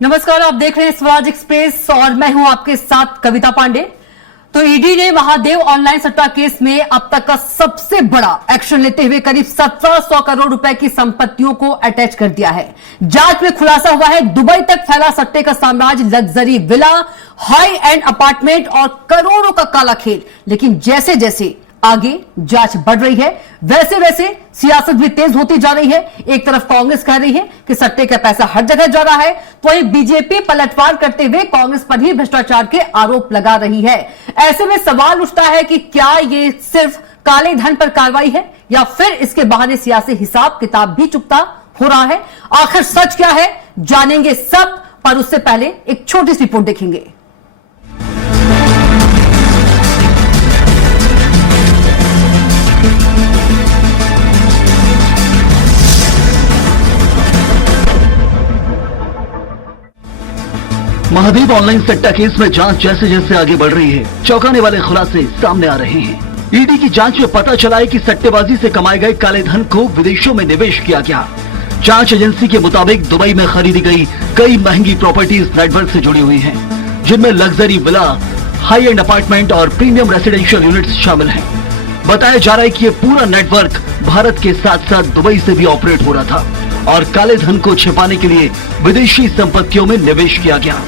नमस्कार, आप देख रहे हैं स्वराज एक्सप्रेस और मैं हूं आपके साथ कविता पांडे। तो ईडी ने महादेव ऑनलाइन सट्टा केस में अब तक का सबसे बड़ा एक्शन लेते हुए करीब 1700 करोड़ रुपए की संपत्तियों को अटैच कर दिया है। जांच में खुलासा हुआ है दुबई तक फैला सट्टे का साम्राज्य, luxury villa, high and apartment और करोड़ों का काला खेल। लेकिन जैसे जैसे आगे जांच बढ़ रही है वैसे वैसे सियासत भी तेज होती जा रही है। एक तरफ कांग्रेस कह रही है कि सट्टे का पैसा हर जगह जा रहा है, तो वहीं बीजेपी पलटवार करते हुए कांग्रेस पर ही भ्रष्टाचार के आरोप लगा रही है। ऐसे में सवाल उठता है कि क्या ये सिर्फ काले धन पर कार्रवाई है या फिर इसके बहाने सियासी हिसाब किताब भी चुकता हो रहा है। आखिर सच क्या है जानेंगे सब, पर उससे पहले एक छोटी सी रिपोर्ट देखेंगे। महादेव ऑनलाइन सट्टा केस में जांच जैसे जैसे आगे बढ़ रही है, चौंकाने वाले खुलासे सामने आ रहे हैं। ईडी की जांच में पता चला है कि सट्टेबाजी से कमाए गए काले धन को विदेशों में निवेश किया गया। जांच एजेंसी के मुताबिक दुबई में खरीदी गई कई महंगी प्रॉपर्टीज नेटवर्क से जुड़ी हुई हैं, जिनमें luxury villa, high and apartment और प्रीमियम रेसिडेंशियल यूनिट्स शामिल हैं। बताया जा रहा है कि ये पूरा नेटवर्क भारत के साथ साथ दुबई से भी ऑपरेट हो रहा था और काले धन को छिपाने के लिए विदेशी संपत्तियों में निवेश किया गया।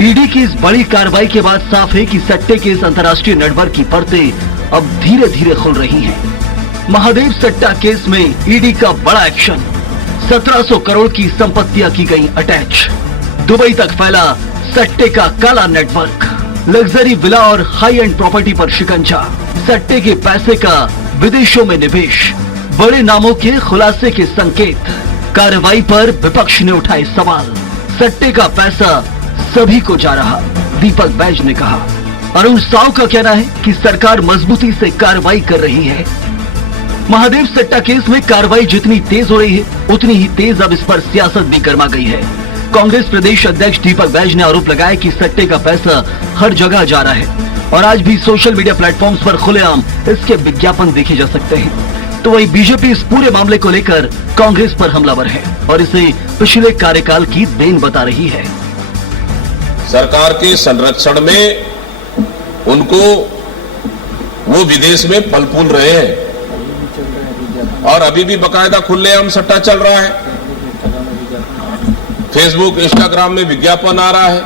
ईडी की इस बड़ी कार्रवाई के बाद साफ है कि सट्टे के इस अंतर्राष्ट्रीय नेटवर्क की परतें अब धीरे धीरे खुल रही हैं। महादेव सट्टा केस में ईडी का बड़ा एक्शन, 1700 करोड़ की संपत्तियां की गई अटैच। दुबई तक फैला सट्टे का काला नेटवर्क, लग्जरी विला और हाई एंड प्रॉपर्टी पर शिकंजा, सट्टे के पैसे का विदेशों में निवेश, बड़े नामों के खुलासे के संकेत। कार्रवाई पर विपक्ष ने उठाए सवाल। सट्टे का पैसा सभी को जा रहा, दीपक बैज ने कहा। अरुण साव का कहना है कि सरकार मजबूती से कार्रवाई कर रही है। महादेव सट्टा केस में कार्रवाई जितनी तेज हो रही है उतनी ही तेज अब इस पर सियासत भी गर्मा गई है। कांग्रेस प्रदेश अध्यक्ष दीपक बैज ने आरोप लगाया कि सट्टे का पैसा हर जगह जा रहा है और आज भी सोशल मीडिया प्लेटफॉर्म्स पर खुलेआम इसके विज्ञापन देखे जा सकते हैं। तो वही बीजेपी इस पूरे मामले को लेकर कांग्रेस पर हमलावर है और इसे पिछले कार्यकाल की देन बता रही है। सरकार के संरक्षण में उनको वो विदेश में फल फूल रहे हैं और अभी भी बकायदा खुलेआम सट्टा चल रहा है। फेसबुक, इंस्टाग्राम में विज्ञापन आ रहा है।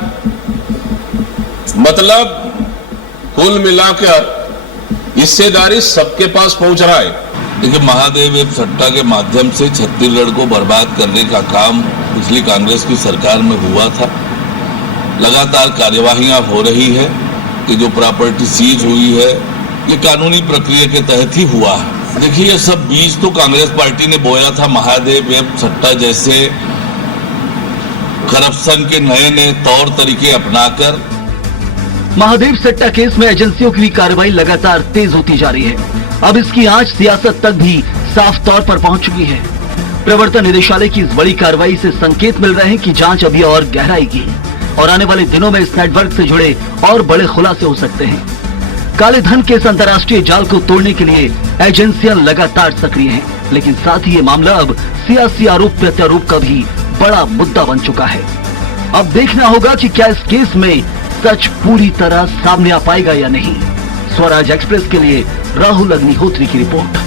मतलब कुल मिलाकर हिस्सेदारी सबके पास पहुंच रहा है। देखिए, महादेव वेब सट्टा के माध्यम से छत्तीसगढ़ को बर्बाद करने का काम पिछली कांग्रेस की सरकार में हुआ था। लगातार कार्यवाहियां हो रही है कि जो प्रॉपर्टी सीज हुई है ये कानूनी प्रक्रिया के तहत ही हुआ है। देखिए, ये सब बीज तो कांग्रेस पार्टी ने बोया था महादेव वेब सट्टा जैसे करप्शन के नए नए तौर तरीके अपनाकर। महादेव सट्टा केस में एजेंसियों की कार्रवाई लगातार तेज होती जा रही है। अब इसकी आंच सियासत तक भी साफ तौर पर पहुंच चुकी है। प्रवर्तन निदेशालय की इस बड़ी कार्रवाई से संकेत मिल रहे हैं कि जांच अभी और गहराएगी और आने वाले दिनों में इस नेटवर्क से जुड़े और बड़े खुलासे हो सकते हैं। काले धन के इस अंतर्राष्ट्रीय जाल को तोड़ने के लिए एजेंसियां लगातार सक्रिय हैं, लेकिन साथ ही ये मामला अब सियासी आरोप प्रत्यारोप का भी बड़ा मुद्दा बन चुका है। अब देखना होगा कि क्या इस केस में सच पूरी तरह सामने आ पाएगा या नहीं। स्वराज एक्सप्रेस के लिए राहुल अग्निहोत्री की रिपोर्ट।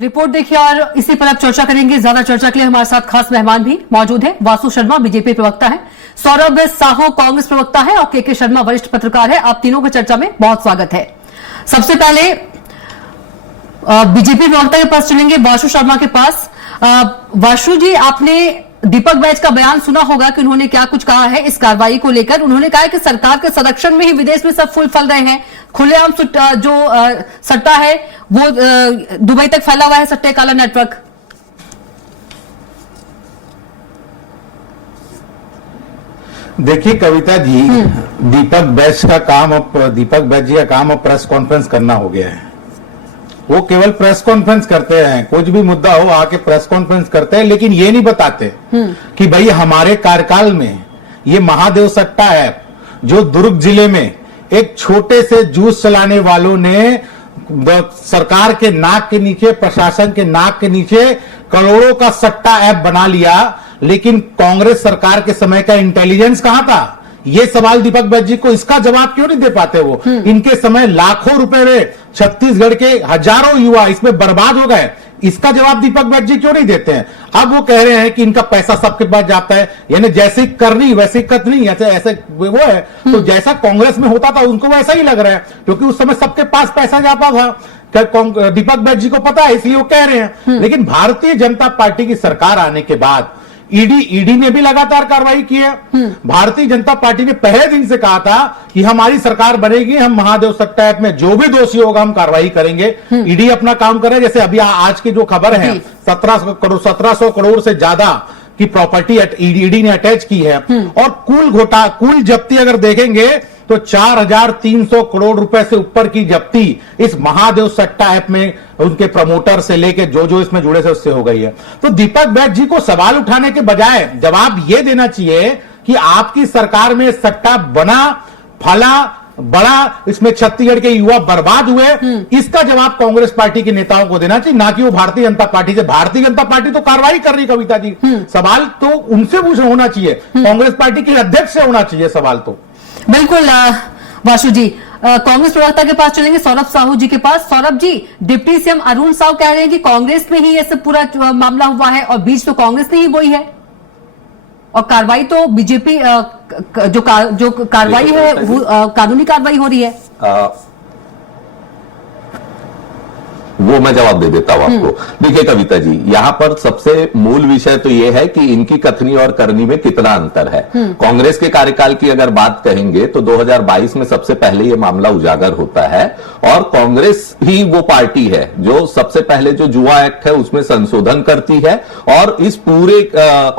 रिपोर्ट देखिए और इसी पर अब चर्चा करेंगे। ज्यादा चर्चा के लिए हमारे साथ खास मेहमान भी मौजूद हैं। वासु शर्मा बीजेपी प्रवक्ता है, सौरभ साहू कांग्रेस प्रवक्ता है और के शर्मा वरिष्ठ पत्रकार है। आप तीनों की चर्चा में बहुत स्वागत है। सबसे पहले बीजेपी प्रवक्ता के पास चलेंगे, वासु शर्मा के पास। वासु जी, आपने दीपक बैज का बयान सुना होगा कि उन्होंने क्या कुछ कहा है इस कार्रवाई को लेकर। उन्होंने कहा कि सरकार के संरक्षण में ही विदेश में सब फूल फल रहे हैं। खुलेआम जो सट्टा है वो दुबई तक फैला हुआ है, सट्टे काला नेटवर्क। देखिए कविता जी, दीपक बैज जी का काम अब प्रेस कॉन्फ्रेंस करना हो गया है। वो केवल प्रेस कॉन्फ्रेंस करते हैं, कुछ भी मुद्दा हो आके प्रेस कॉन्फ्रेंस करते हैं, लेकिन ये नहीं बताते कि भाई हमारे कार्यकाल में ये महादेव सट्टा ऐप जो दुर्ग जिले में एक छोटे से जूस चलाने वालों ने सरकार के नाक के नीचे, प्रशासन के नाक के नीचे करोड़ों का सट्टा ऐप बना लिया, लेकिन कांग्रेस सरकार के समय का इंटेलिजेंस कहां था? ये सवाल दीपक बैज जी को, इसका जवाब क्यों नहीं दे पाते वो? इनके समय लाखों रुपए में छत्तीसगढ़ के हजारों युवा इसमें बर्बाद हो गए, इसका जवाब दीपक बैज जी क्यों नहीं देते हैं? अब वो कह रहे हैं कि इनका पैसा सबके पास जाता है, यानी जैसे करनी वैसे कतनी, ऐसे वो है। तो जैसा कांग्रेस में होता था उनको वैसा ही लग रहा है, क्योंकि उस समय सबके पास पैसा जाता था। दीपक बैज जी को पता है, इसलिए वो कह रहे हैं। लेकिन भारतीय जनता पार्टी की सरकार आने के बाद ईडी ने भी लगातार कार्रवाई की है। भारतीय जनता पार्टी ने पहले दिन से कहा था कि हमारी सरकार बनेगी, हम महादेव सट्टा ऐप में जो भी दोषी होगा हम कार्रवाई करेंगे। ईडी अपना काम करे। जैसे अभी आज की जो खबर है, 1700 करोड़ से ज्यादा की प्रॉपर्टी ईडी ने अटैच की है। और कुल जब्ती अगर देखेंगे तो 4300 करोड़ रुपए से ऊपर की जब्ती इस महादेव सट्टा ऐप में उनके प्रमोटर से लेके जो इसमें जुड़े थे उससे हो गई है। तो दीपक बैज जी को सवाल उठाने के बजाय जवाब यह देना चाहिए कि आपकी सरकार में सट्टा बना, फला, बड़ा, इसमें छत्तीसगढ़ के युवा बर्बाद हुए। इसका जवाब कांग्रेस पार्टी के नेताओं को देना चाहिए, ना कि वो भारतीय जनता पार्टी से। भारतीय जनता पार्टी तो कार्रवाई कर रही, कविता जी, सवाल तो उनसे होना चाहिए, कांग्रेस पार्टी के अध्यक्ष से होना चाहिए सवाल तो। बिल्कुल वासु जी, कांग्रेस प्रवक्ता के पास चलेंगे, सौरभ साहू जी के पास। सौरभ जी, डिप्टी सीएम अरुण साहू कह रहे हैं कि कांग्रेस में ही ऐसे पूरा मामला हुआ है और बीच तो कांग्रेस ने ही बोई है और कार्रवाई तो बीजेपी जो कार्रवाई है वो कानूनी कार्रवाई हो रही है। वो मैं जवाब दे देता हूं आपको। देखिए कविता जी, यहां पर सबसे मूल विषय तो ये है कि इनकी कथनी और करनी में कितना अंतर है। कांग्रेस के कार्यकाल की अगर बात कहेंगे तो 2022 में सबसे पहले ये मामला उजागर होता है और कांग्रेस ही वो पार्टी है जो सबसे पहले जो जुआ एक्ट है उसमें संशोधन करती है और इस पूरे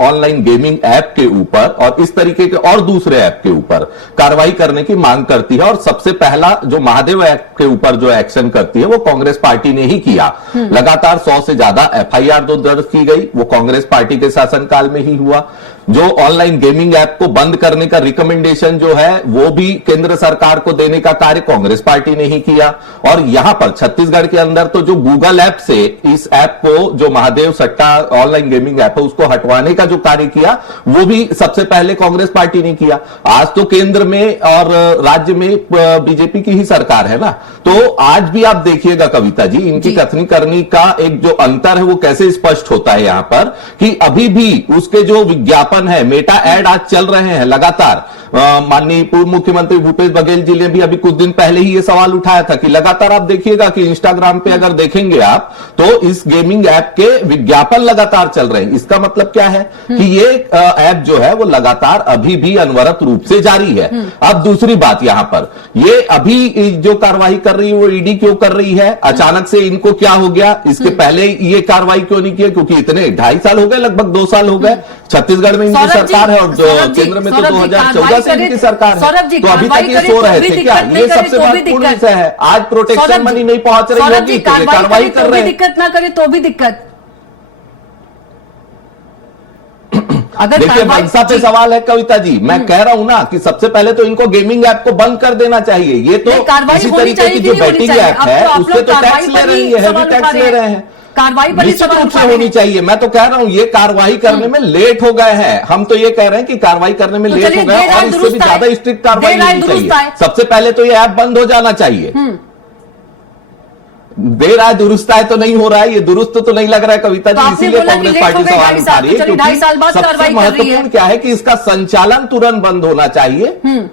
ऑनलाइन गेमिंग ऐप के ऊपर और इस तरीके के और दूसरे ऐप के ऊपर कार्रवाई करने की मांग करती है। और सबसे पहला जो महादेव ऐप के ऊपर जो एक्शन करती है वो कांग्रेस पार्टी ने ही किया। लगातार 100 से ज्यादा एफआईआर दर्ज की गई, वो कांग्रेस पार्टी के शासनकाल में ही हुआ। जो ऑनलाइन गेमिंग ऐप को बंद करने का रिकमेंडेशन जो है वो भी केंद्र सरकार को देने का कार्य कांग्रेस पार्टी ने ही किया। और यहां पर छत्तीसगढ़ के अंदर तो जो गूगल ऐप से इस ऐप को, जो महादेव सट्टा ऑनलाइन गेमिंग ऐप है, उसको हटवाने का जो कार्य किया वो भी सबसे पहले कांग्रेस पार्टी ने किया। आज तो केंद्र में और राज्य में बीजेपी की ही सरकार है ना, तो आज भी आप देखिएगा कविता जी, इनकी कथनी करनी का एक जो अंतर है वो कैसे स्पष्ट होता है यहां पर कि अभी भी उसके जो विज्ञापन है, मेटा ऐड आज चल रहे हैं लगातार। माननीय पूर्व मुख्यमंत्री भूपेश बघेल जी ने भी अभी कुछ दिन पहले ही ये सवाल उठाया था कि लगातार आप देखिएगा कि इंस्टाग्राम पे अगर देखेंगे आप तो इस गेमिंग ऐप के विज्ञापन लगातार चल रहे हैं। इसका मतलब क्या है कि ये ऐप जो है वो लगातार अभी भी अनवरत रूप से जारी है। अब दूसरी बात, यहां पर ये अभी जो कार्रवाई कर रही है वो ईडी क्यों कर रही है? अचानक से इनको क्या हो गया? इसके पहले ये कार्रवाई क्यों नहीं की? क्योंकि इतने 2.5 साल हो गए, लगभग 2 साल हो गए छत्तीसगढ़ में इनकी सरकार है और केंद्र में तो 2014 से इनकी सरकार है। तो अभी तक ये सो रहे थे क्या? ये सबसे महत्वपूर्ण विषय है। आज प्रोटेक्शन मनी नहीं पहुंच रही होगी तो कार्रवाई कर रहे हैं। दिक्कत ना करे तो भी दिक्कत। अगर देखिए मनसा पे सवाल है कविता जी, मैं कह रहा हूं ना कि सबसे पहले तो इनको गेमिंग ऐप को बंद कर देना चाहिए। ये तो इसी तरीके की जो बैटिंग ऐप है उससे तो टैक्स ले रही है, हैवी टैक्स ले रहे हैं। कार्रवाई पर निश्चित रूप से होनी चाहिए। मैं तो कह रहा हूं ये कार्रवाई करने में लेट हो गए हैं। हम तो ये कह रहे हैं कि कार्रवाई करने में लेट हो गए और इससे भी ज्यादा स्ट्रिक्ट कार्रवाई होनी चाहिए। सबसे पहले तो ये ऐप बंद हो जाना चाहिए। देर आए दुरुस्त आए तो नहीं हो रहा है, ये दुरुस्त तो नहीं लग रहा है कविता जी, इसीलिए कांग्रेस पार्टी सवाल उठा रही है। क्योंकि सबसे महत्वपूर्ण क्या है कि इसका संचालन तुरंत बंद होना चाहिए।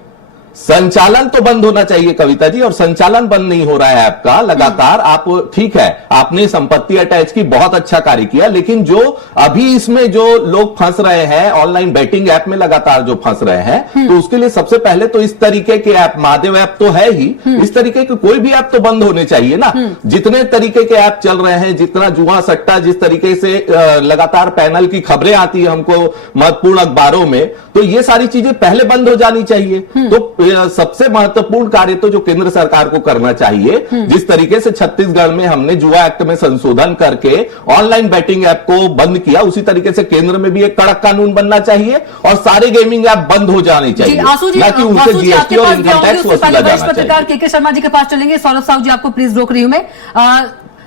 संचालन तो बंद होना चाहिए कविता जी, और संचालन बंद नहीं हो रहा है ऐप का लगातार। आप ठीक है, आपने संपत्ति अटैच की, बहुत अच्छा कार्य किया, लेकिन जो अभी इसमें जो लोग फंस रहे हैं ऑनलाइन बैटिंग ऐप में लगातार जो फंस रहे हैं, तो उसके लिए सबसे पहले तो इस तरीके के ऐप, महादेव ऐप तो है ही, इस तरीके के कोई भी ऐप तो बंद होने चाहिए ना। जितने तरीके के ऐप चल रहे हैं, जितना जुआ सट्टा, जिस तरीके से लगातार पैनल की खबरें आती है हमको महत्वपूर्ण अखबारों में, तो ये सारी चीजें पहले बंद हो जानी चाहिए। तो सबसे महत्वपूर्ण कार्य तो जो केंद्र सरकार को करना चाहिए, जिस तरीके से छत्तीसगढ़ में हमने जुआ एक्ट में संशोधन करके ऑनलाइन बैटिंग ऐप को बंद किया, उसी तरीके से केंद्र में भी एक कड़क कानून बनना चाहिए और सारे गेमिंग ऐप बंद हो जाने चाहिए, ना कि उनसे जीएसटी और इनकम टैक्स वसूला जाना चाहिए। पत्रकार के शर्मा जी के पास चलेंगे। सौरभ साहू जी, आपको प्लीज रोक रही हूं मैं।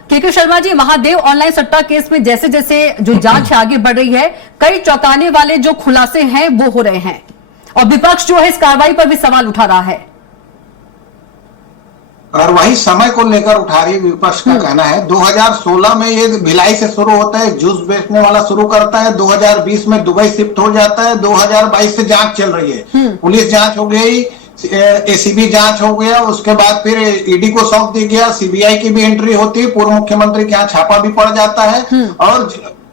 केके शर्मा जी, महादेव ऑनलाइन सट्टा केस में जैसे जैसे जो जांच है आगे बढ़ रही है, कई चौंकाने वाले जो खुलासे हैं वो हो रहे हैं और विपक्ष जो है इस कार्रवाई पर भी सवाल उठा रहा है। कार्रवाई समय को लेकर उठा रही विपक्ष का कहना है। 2016 में ये भिलाई से शुरू होता है, जूस बेचने वाला शुरू करता है, 2020 में दुबई शिफ्ट हो जाता है, 2022 से जांच चल रही है, पुलिस जांच हो गई, एसीबी जांच हो गया, उसके बाद फिर ईडी को सौंप दिया गया, सीबीआई की भी एंट्री होती है, पूर्व मुख्यमंत्री के यहाँ छापा भी पड़ जाता है और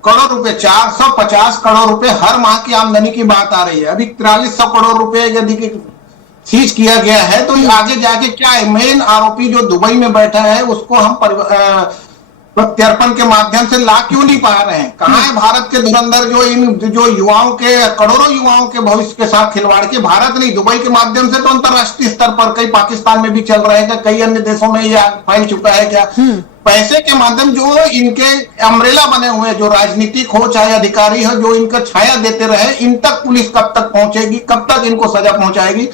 करोड़ रुपए 450 करोड़ रुपए हर माह की आमदनी की बात आ रही है। अभी 4300 करोड़ रुपए यदि सीज किया गया है तो आगे जाके क्या है, मेन आरोपी जो दुबई में बैठा है उसको हम प्रत्यर्पण के माध्यम से ला क्यों नहीं पा रहे हैं? कहां है भारत के धुरंधर जो युवाओं के, करोड़ों युवाओं के भविष्य के साथ खिलवाड़ के? भारत नहीं, दुबई के माध्यम से तो अंतरराष्ट्रीय स्तर पर कई पाकिस्तान में भी चल रहा है, कई अन्य देशों में ये फैल चुका है क्या? पैसे के माध्यम जो इनके अम्ब्रेला बने हुए जो राजनीतिक हो चाहे अधिकारी हो, जो इनका छाया देते रहे, इन तक पुलिस कब तक पहुंचेगी, कब तक इनको सजा पहुंचाएगी?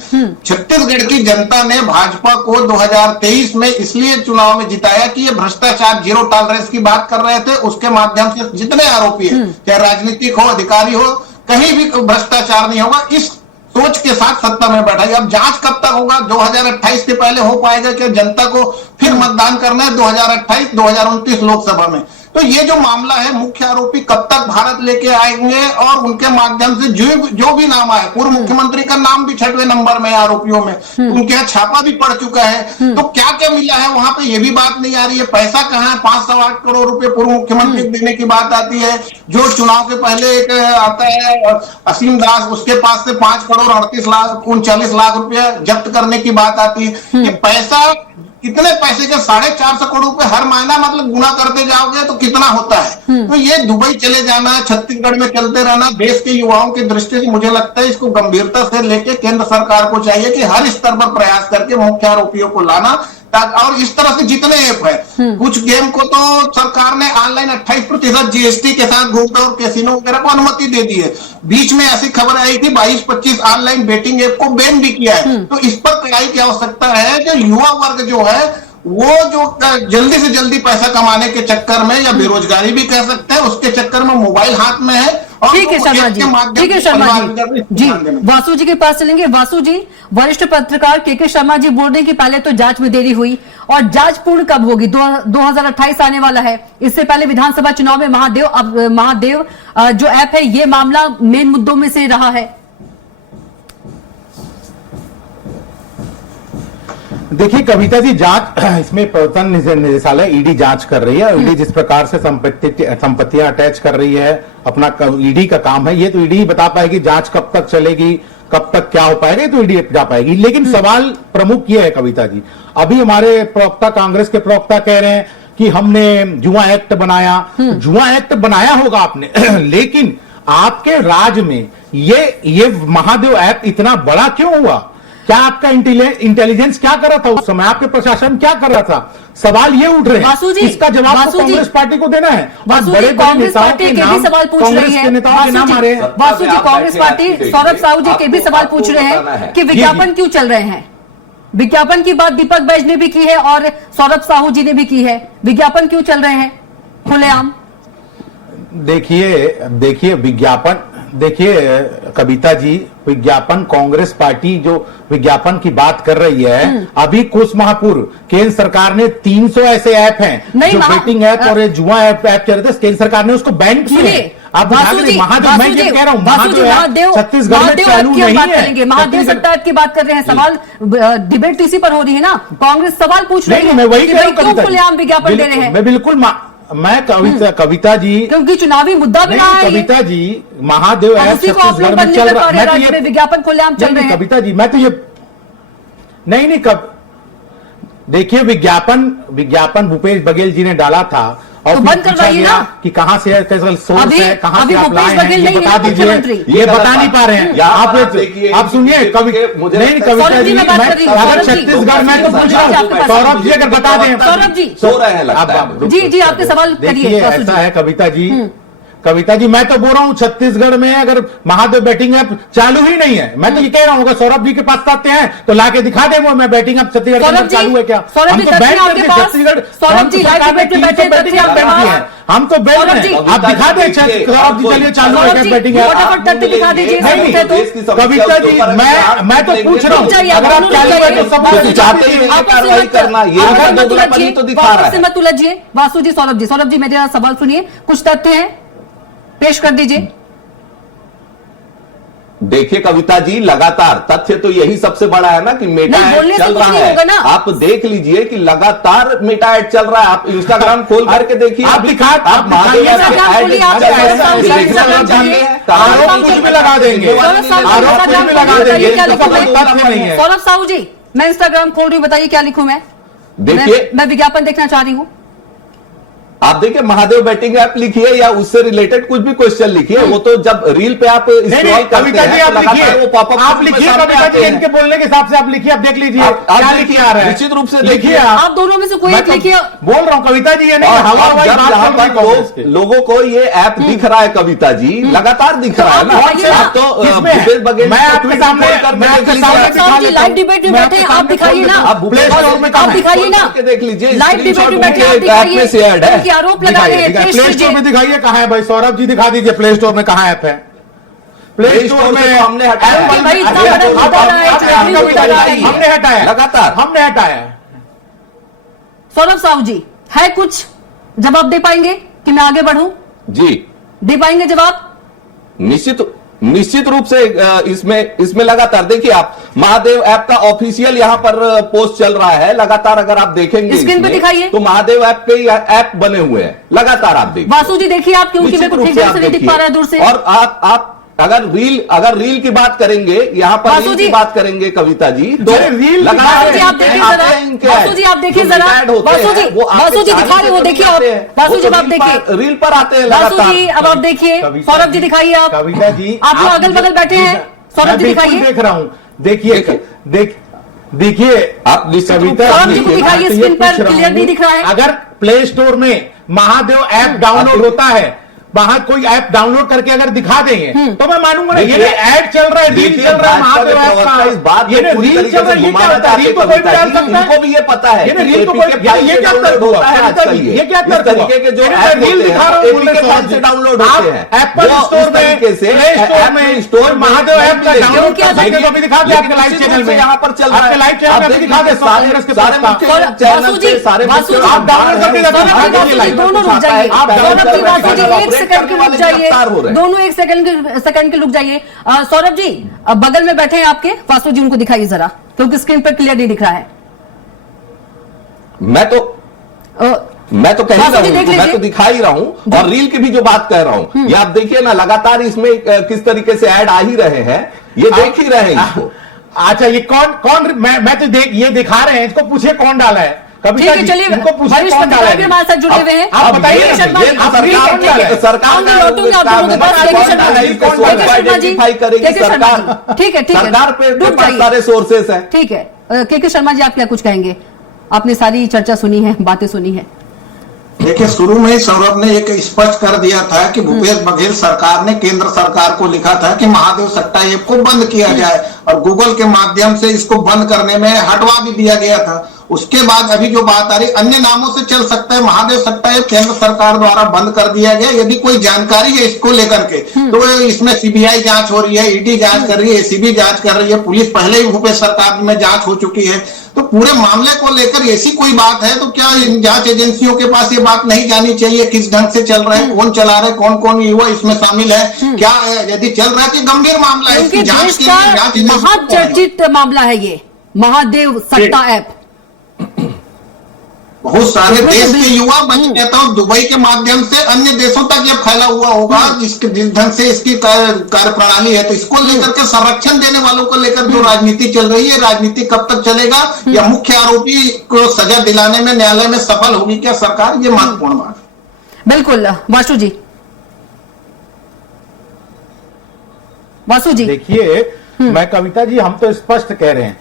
छत्तीसगढ़ की जनता ने भाजपा को 2023 में इसलिए चुनाव में जिताया कि ये भ्रष्टाचार जीरो टॉलरेंस की बात कर रहे थे। उसके माध्यम से जितने आरोपी है, चाहे राजनीतिक हो, अधिकारी हो, कहीं भी भ्रष्टाचार नहीं होगा, इस सोच के साथ सत्ता में बैठा है। अब जांच कब तक होगा? 2028 के पहले हो पाएगा कि जनता को फिर मतदान करना है 2028-2029 लोकसभा में? तो ये जो मामला है, मुख्य आरोपी कब तक भारत लेके आएंगे और उनके माध्यम से जो भी नाम आए, पूर्व मुख्यमंत्री का नाम भी 6वें नंबर में आरोपियों में, उनके यहाँ छापा भी पड़ चुका है, तो क्या क्या मिला है वहां पे, ये भी बात नहीं आ रही है। पैसा कहाँ है? 508 करोड़ रुपए पूर्व मुख्यमंत्री देने की बात आती है। जो चुनाव के पहले एक आता है असीम दास, उसके पास से 5 करोड़ 39 लाख रुपया जब्त करने की बात आती है। ये पैसा, कितने पैसे के 450 करोड़ रुपए हर महीना, मतलब गुना करते जाओगे तो कितना होता है? तो ये दुबई चले जाना, छत्तीसगढ़ में चलते रहना, देश के युवाओं की दृष्टि से मुझे लगता है इसको गंभीरता से लेके केंद्र सरकार को चाहिए कि हर स्तर पर प्रयास करके मुख्य आरोपियों को लाना। और इस तरह से जितने ऐप है, कुछ गेम को तो सरकार ने ऑनलाइन 28% जीएसटी के साथ घूमता और कैसीनो वगैरह को अनुमति दे दी है। बीच में ऐसी खबर आई थी 22-25 ऑनलाइन बेटिंग ऐप को बैन भी किया है। तो इस पर कड़ाई की आवश्यकता है कि युवा वर्ग जो है वो जो जल्दी से जल्दी पैसा कमाने के चक्कर में, या बेरोजगारी भी कह सकते हैं, उसके चक्कर में मोबाइल हाथ में है। ठीक है शर्मा जी, ठीक है शर्मा जी, वासु जी के पास चलेंगे। वासु जी, वरिष्ठ पत्रकार केके शर्मा जी बोल रहे हैं कि पहले तो जांच में देरी हुई और जांच पूर्ण कब होगी? 2028 आने वाला है। इससे पहले विधानसभा चुनाव में महादेव जो ऐप है, ये मामला मेन मुद्दों में से रहा है। देखिए कविता जी, जांच इसमें प्रवर्तन निदेशालय ईडी जांच कर रही है। ईडी जिस प्रकार से संपत्तियां अटैच कर रही है, अपना ईडी का काम है, ये तो ईडी ही बता पाएगी जांच कब तक चलेगी, कब तक क्या हो पाएगा, तो ईडी जा पाएगी। लेकिन सवाल प्रमुख ये है कविता जी, अभी हमारे प्रवक्ता, कांग्रेस के प्रवक्ता कह रहे हैं कि हमने जुआ एक्ट बनाया। जुआ एक्ट बनाया होगा आपने लेकिन आपके राज में ये महादेव ऐप इतना बड़ा क्यों हुआ? क्या आपका इंटेलिजेंस क्या कर रहा था उस समय? आपके प्रशासन क्या कर रहा था? सवाल ये उठ रहे हैं, इसका जवाब तो कांग्रेस पार्टी को देना है। बड़े कांग्रेस पार्टी के भी सवाल पूछ रही है। नेताओं के नाम आ रहे हैं। वासु जी, कांग्रेस पार्टी सौरभ साहू जी के भी सवाल पूछ रहे हैं कि विज्ञापन क्यों चल रहे हैं? विज्ञापन की बात दीपक बैज ने भी की है और सौरभ साहू जी ने भी की है। विज्ञापन क्यों चल रहे हैं खुलेआम? देखिए विज्ञापन, देखिए कविता जी, विज्ञापन, कांग्रेस पार्टी जो विज्ञापन की बात कर रही है, अभी कुछ माह पूर्व केंद्र सरकार ने 300 ऐसे ऐप हैं जो बेटिंग ऐप और जुआ ऐप चल रहे थे, केंद्र सरकार ने उसको बैन किए। अब महादेव, मैं ये कह रहा हूँ, महादेव छत्तीसगढ़ में चालू नहीं है। महादेव सट्टा की बात कर रहे हैं, सवाल डिबेट इसी पर हो रही है ना। कांग्रेस सवाल पूछ रही है, मैं वही कह रहा हूँ, खुलेआम विज्ञापन दे रहे हैं। मैं बिल्कुल, मैं कविता जी, क्योंकि चुनावी मुद्दा भी है कविता जी, महादेव ऐप छत्तीसगढ़ में चल रहा है, विज्ञापन खुलेआम चल रहे हैं। कविता जी, मैं तो ये नहीं कब देखिए विज्ञापन भूपेश बघेल जी ने डाला था और तो बंद करवाइए ना कि कहाँ से सोर्स है, कहाँ से आप लाए हैं, ये नहीं बता दीजिए। ये बता नहीं पा रहे हैं आप सुनिए नहीं कविता जी, अगर छत्तीसगढ़ में तो पूछ रहा हूँ, सौरभ जी अगर बता दें। सौरभ जी सो रहे हैं लगता है। जी आपके सवाल करिए। ऐसा है कविता जी, कविता जी मैं तो बोल रहा हूं छत्तीसगढ़ में अगर महादेव बैटिंग ऐप चालू ही नहीं है, मैं तो ये कह रहा हूँ अगर सौरभ जी के पास आते हैं तो लाके दिखा दे वो मैं बैटिंग ऐप छत्तीसगढ़ के अंदर चालू है क्या? सौरभ जी, हम तो बैन कर दिए छत्तीसगढ़, सौरभ जी लाइव डिबेट में बैठे बैटिंग ऐप बैन किए हैं, हम तो बैन हैं। आप दिखा दें सौरभ जी चलिए चालू है क्या बैटिंग ऐप? फटाफट तथ्य दिखा दीजिए। कविता जी मैं तो पूछ रहा हूँ अगर आप चालू है तो सब चाहते ही नहीं कार्रवाई करना, ये दोगलापनी तो दिखा रहा है। मत उलझिए वासु जी, सौरभ जी मेरा सवाल सुनिए, कुछ तथ्य हैं पेश कर दीजिए। देखिए कविता जी, लगातार तथ्य तो यही सबसे बड़ा है ना कि मेटा ऐड चल रहा है। आप देख लीजिए कि लगातार मेटा ऐड चल रहा है। आप इंस्टाग्राम खोल करके देखिए, आप दिखा आप महादेव आरोप कुछ भी लगा देंगे, आरोप कुछ भी लगा देंगे, तथ्य नहीं है। सौरभ साहू जी मैं इंस्टाग्राम खोल रही हूँ, बताइए क्या लिखूं मैं? देखिए मैं विज्ञापन देखना चाह रही हूँ। आप देखिए महादेव बैटिंग ऐप लिखिए या उससे रिलेटेड कुछ भी क्वेश्चन लिखिए, वो तो जब रील पे आप स्क्रॉल करते हैं तो लगातार वो पॉपअप आप लिखिए कविता जी, इनके बोलने के हिसाब से आप लिखिए, आप देख लीजिए क्या लिखिए आ रहा है। निश्चित रूप से देखिए आप दोनों में से कोई एक लिखिए। बोल रहा हूँ कविता जी, ये नहीं हवा हवाई बात जहां चल रही पर कांग्रेस की। लोगों को ये ऐप दिख रहा है कविता जी, लगातार दिख रहा है ना। आप तो भूपेश बघेल मैं आपके सामने लाइव डिबेट में बैठे आप दिखाइए ना, आप दिखाइए ना, देख लीजिए लाइव डिबेट में बैठे आप दिखाइए, आरोप लगा रहे हैं। प्ले स्टोर में दिखाइए कहाँ है भाई, सौरभ जी दिखा दीजिए प्ले स्टोर में कहाँ ऐप है। प्ले स्टोर में हमने हटाया, हमने हटाया, लगातार हमने हटाया। सौरभ साहू जी है कुछ जवाब दे पाएंगे कि मैं आगे बढ़ूं? जी दे पाएंगे जवाब? निश्चित रूप से इसमें लगातार देखिए आप महादेव ऐप का ऑफिशियल यहां पर पोस्ट चल रहा है लगातार। अगर आप देखेंगे स्क्रीन पे दिखाइए तो महादेव ऐप पे ऐप बने हुए हैं लगातार, आप देखिए। वासु जी देखिए आप, क्योंकि मेरे को ठीक से नहीं दिख पा रहा है दूर से। और आप अगर रील की बात करेंगे, यहाँ पर रील की बात करेंगे कविता जी, तो रील वासु जी आप देखिए जरा, वासु जी आप देखिए जरा, वासु जी दिखा रहे हो, देखिए आप वासु जी आप देखिए रील पर आते हैं वासु जी। अब आप देखिए सौरभ जी दिखाइए, आप कविता जी आप लोग अगल बगल बैठे हैं, सौरभ जी दिखाइए। देख रहा हूँ, देखिए आप कविता सौरभ जी को दिखाइए, स्क्रीन पर क्लियर नहीं दिख रहा है। अगर प्ले स्टोर में महादेव ऐप डाउनलोड होता है, वहां कोई ऐप डाउनलोड करके अगर दिखा देंगे तो मैं मानूंगा ना। ये ऐड चल रहा है, रील चल रहा है महादेव ऐप का, इस बात ये रील चल रहा है, ये क्या होता है? रील को कोई भी डाल सकता है, इनको भी ये पता है, ये रील को ये क्या तर्क हुआ? ये क्या तर्क हुआ? तरीके के जो रील दिखा रहा हूँ से डाउनलोड होते हैं एप्पल स्टोर में, प्ले स्टोर में स्टोर महादेव ऐप का डाउनलोड कर सकते हो, अभी दिखा दे आपके लाइव चैनल में, यहाँ पर चल रहा है, आपके लाइव चैनल में दिखा दे कांग्रेस के सारे चैनल पे सारे आप डाउनलोड करके दोनों रुक जाइए, एक सेकंड के रुक जाइए, दोनों एक सेकंड के रुक जाइए। सौरभ जी बगल में बैठे हैं आपके, वासु जी उनको दिखाइए जरा, क्योंकि स्क्रीन पर क्लियर नहीं दिख रहा है। मैं तो कह ही रहा हूं, मैं तो दिखा ही रहा हूं, और रील की भी जो बात कह रहा हूं, ये आप देखिए ना लगातार इसमें किस तरीके से ऐड आ ही रहे हैं, ये देख ही रहे हैं इसको। अच्छा ये कौन मैं तो ये दिखा रहे हैं, इसको पूछे कौन डाला है? ठीक है चलिए, वरिष्ठ पत्रकार भी हमारे साथ जुड़े हुए हैं। आप बताइए, ठीक है सरकार पे सारे सोर्सेस हैं। ठीक है के शर्मा जी, आप क्या कुछ कहेंगे? आपने सारी चर्चा सुनी है, बातें सुनी है। देखिए शुरू में ही सौरभ ने एक स्पष्ट कर दिया था कि भूपेश बघेल सरकार ने केंद्र सरकार को लिखा था कि महादेव सट्टा ऐप को बंद किया जाए, और गूगल के माध्यम से इसको बंद करने में हटवा भी दिया गया था। उसके बाद अभी जो बात आ रही, अन्य नामों से चल सकता है, महादेव सट्टा ऐप केंद्र सरकार द्वारा बंद कर दिया गया। यदि कोई जानकारी है इसको लेकर के तो इसमें सीबीआई जांच हो रही है, ईडी जांच कर रही है, एसीबी जांच कर रही है, पुलिस पहले ही भूपेश सरकार में जांच हो चुकी है। तो पूरे मामले को लेकर ऐसी कोई बात है तो क्या इन जांच एजेंसियों के पास ये बात नहीं जानी चाहिए किस ढंग से चल रहा है, कौन चला रहा है, कौन कौन युवा इसमें शामिल है, क्या यदि चल रहा है कि गंभीर मामला है, इसकी जांच के लिए जांच महाचर्चित मामला है ये महादेव सट्टा ऐप। बहुत सारे देश के युवा बच नेताओं दुबई के माध्यम से अन्य देशों तक ये फैला हुआ होगा, जिस ढंग से इसकी कार्यप्रणाली है। तो इसको लेकर के संरक्षण देने वालों को लेकर जो राजनीति चल रही है, राजनीति कब तक चलेगा, या मुख्य आरोपी को सजा दिलाने में न्यायालय में सफल होगी क्या सरकार, ये महत्वपूर्ण बात है। बिल्कुल वासु जी, वासु जी देखिए मैं कविता जी, हम तो स्पष्ट कह रहे हैं,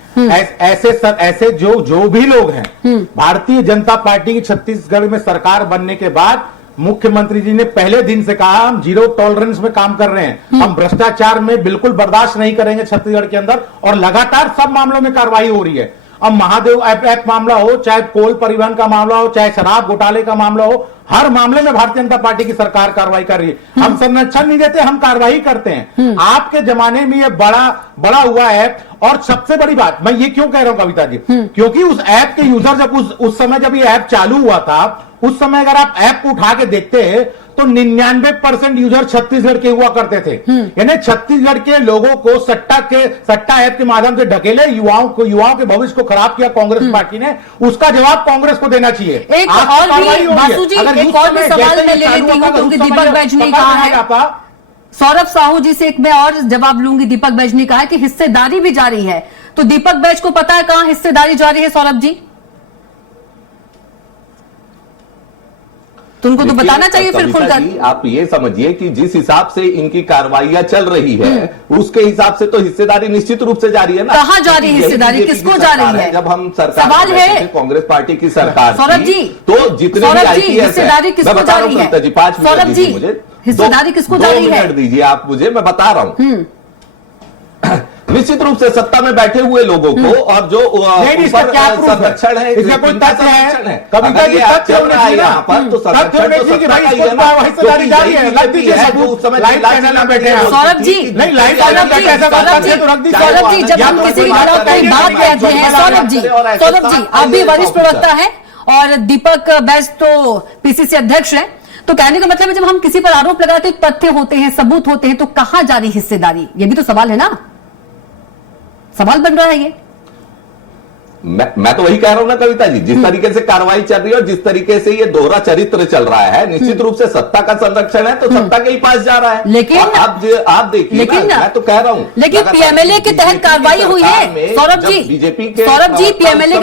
ऐसे जो भी लोग हैं, भारतीय जनता पार्टी की छत्तीसगढ़ में सरकार बनने के बाद मुख्यमंत्री जी ने पहले दिन से कहा हम जीरो टॉलरेंस में काम कर रहे हैं, हम भ्रष्टाचार में बिल्कुल बर्दाश्त नहीं करेंगे छत्तीसगढ़ के अंदर, और लगातार सब मामलों में कार्रवाई हो रही है। अब महादेव ऐप मामला हो, चाहे कोल परिवहन का मामला हो, चाहे शराब घोटाले का मामला हो, हर मामले में भारतीय जनता पार्टी की सरकार कार्रवाई कर रही है। हम संरक्षण नहीं देते, हम कार्रवाई करते हैं। आपके जमाने में ये बड़ा हुआ ऐप, और सबसे बड़ी बात मैं ये क्यों कह रहा हूं कविता जी, क्योंकि उस ऐप के यूजर जब उस समय जब ये ऐप चालू हुआ था, उस समय अगर आप ऐप को उठा के देखते हैं तो 99% यूजर छत्तीसगढ़ के हुआ करते थे। यानी छत्तीसगढ़ के लोगों को सट्टा ऐप के माध्यम से ढकेले, युवाओं के भविष्य को खराब किया कांग्रेस पार्टी ने, उसका जवाब कांग्रेस को देना चाहिए। एक और भी बासु जी, एक और भी सवाल मैं ले लेती हूं, क्योंकि दीपक बैज ने कहा है, सौरभ साहू जी से एक मैं और जवाब लूंगी। दीपक बैज ने कहा है कि हिस्सेदारी भी जारी है, तो दीपक बैज को पता है कहां हिस्सेदारी जारी है सौरभ जी? तो उनको तो बताना चाहिए फिर खुलकर। आप ये समझिए कि जिस हिसाब से इनकी कार्रवाइयां चल रही है उसके हिसाब से तो हिस्सेदारी निश्चित रूप से जारी है ना। कहां जारी है हिस्सेदारी, किसको जा रही है? जब हम सरकार सवाल है कांग्रेस पार्टी की सरकार सौरभ जी, तो जितने भी आईपीएस हिस्सेदारी किसको जा रही है? 5 मिनट दीजिए मुझे, हिस्सेदारी किसको जा रही है? 2 मिनट दीजिए आप मुझे, मैं बता रहा हूं। निश्चित रूप से सत्ता में बैठे हुए लोगों को, और जो संरक्षण है, इसका कोई तथ्य है? कविता जी तथ्य होने चाहिए यहाँ पर, तो संरक्षण तो सत्ता का ही है ना, हिस्सेदारी जारी है। रख दीजिए सबूत, लाइव पैनल में बैठे हैं सौरभ जी, नहीं लाइव पैनल बैठे ऐसा बात करते तो रख दीजिए। सौरभ जी, जब हम किसी की बात कहते हैं, सौरभ जी आप भी वरिष्ठ प्रवक्ता है और दीपक बैज तो पीसीसी अध्यक्ष है, तो कहने का मतलब है जब हम किसी पर आरोप लगाते हैं, तथ्य होते हैं, सबूत होते हैं, तो कहां जा रही हिस्सेदारी? ये भी तो सवाल है ना, सवाल बन रहा है ये। मैं तो वही कह रहा हूं ना कविता जी, जिस तरीके से कार्रवाई चल रही है और जिस तरीके से ये दोहरा चरित्र चल रहा है, निश्चित रूप से सत्ता का संरक्षण है तो सत्ता के ही पास जा रहा है। लेकिन आप देखिए, लेकिन मैं तो कह रहा हूं, लेकिन पीएमएलए के तहत कार्रवाई हुई है सौरभ जी, बीजेपी के पीएमएलए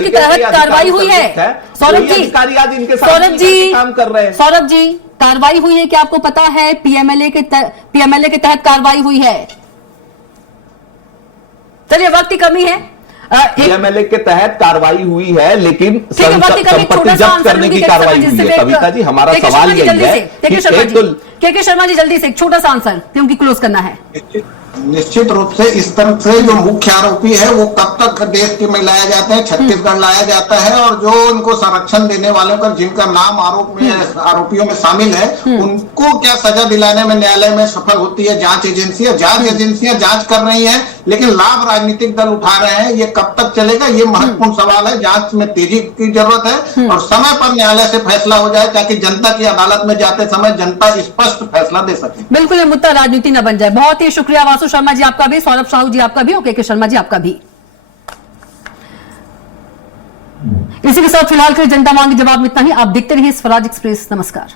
के तहत कार्रवाई हुई है सौरभ जी, अधिकारी आज इनके सौरभ जी काम कर रहे हैं। सौरभ जी, कार्रवाई हुई है क्या आपको पता है? पीएमएलए के तहत कार्रवाई हुई है। चलिए वक्त की कमी है, पीएमएलए के तहत कार्रवाई हुई है, लेकिन संपत्ति जब्त करने की कार्रवाई हुई है। कविता जी, हमारा सवाल यही है के शर्मा जी जल्दी से एक छोटा सा आंसर, क्योंकि क्लोज करना है। निश्चित रूप से इस तरह से जो मुख्य आरोपी है वो कब तक देश के में लाया जाता है, छत्तीसगढ़ लाया जाता है, और जो उनको संरक्षण देने वालों का जिनका नाम आरोपियों में शामिल है, उनको क्या सजा दिलाने में न्यायालय में सफल होती है जांच एजेंसियां जांच कर रही हैं, लेकिन लाभ राजनीतिक दल उठा रहे हैं। ये कब तक चलेगा, ये महत्वपूर्ण सवाल है। जांच में तेजी की जरूरत है और समय पर न्यायालय से फैसला हो जाए, ताकि जनता की अदालत में जाते समय जनता स्पष्ट फैसला दे सके। बिल्कुल, ये मुद्दा राजनीति न बन जाए। बहुत ही शुक्रिया वासु शर्मा जी आपका भी, सौरभ साहू जी आपका भी, और के शर्मा जी आपका भी। इसी के साथ फिलहाल के जनता मांगे जवाब में इतना ही। आप देखते रहिए स्वराज एक्सप्रेस। नमस्कार।